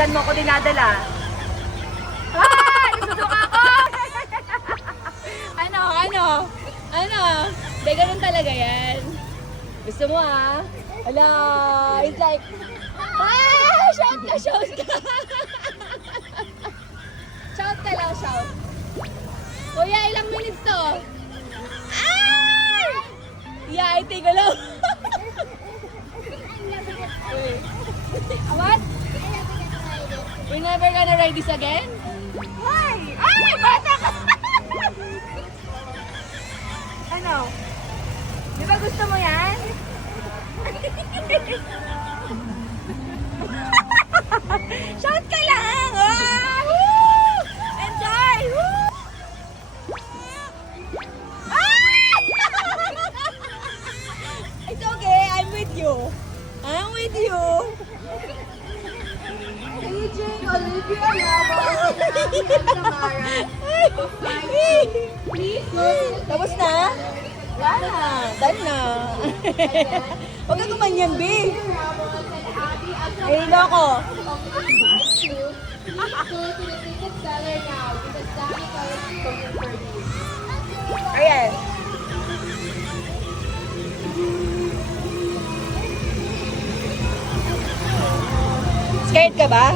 Saan mo ko dinadala? Ah! Nagsusuka ako! Ano? Hindi, ganun talaga yan. Gusto mo ah? Ala, it's like, shout ka! Shout ka lang, shout. Kuya, ilang minutes to? Ah! Yeah, I think lang. What? We're never gonna ride this again? Why? Ay! Bata ka! Ano? Di ba gusto mo yan? Shout ka lang! Ah! Woo! Enjoy! Woo! Ah! It's okay, I'm with you. I'm with you. Aging Olivia Ramos and Tamara. Please go to the Tapos na? Wala na. Done na. Huwag ka kumanyan, B. Ramos and Abby Ay, loko. Please go to the ticket seller now because Danny Car is coming for you. Ayan. Scared ka ba?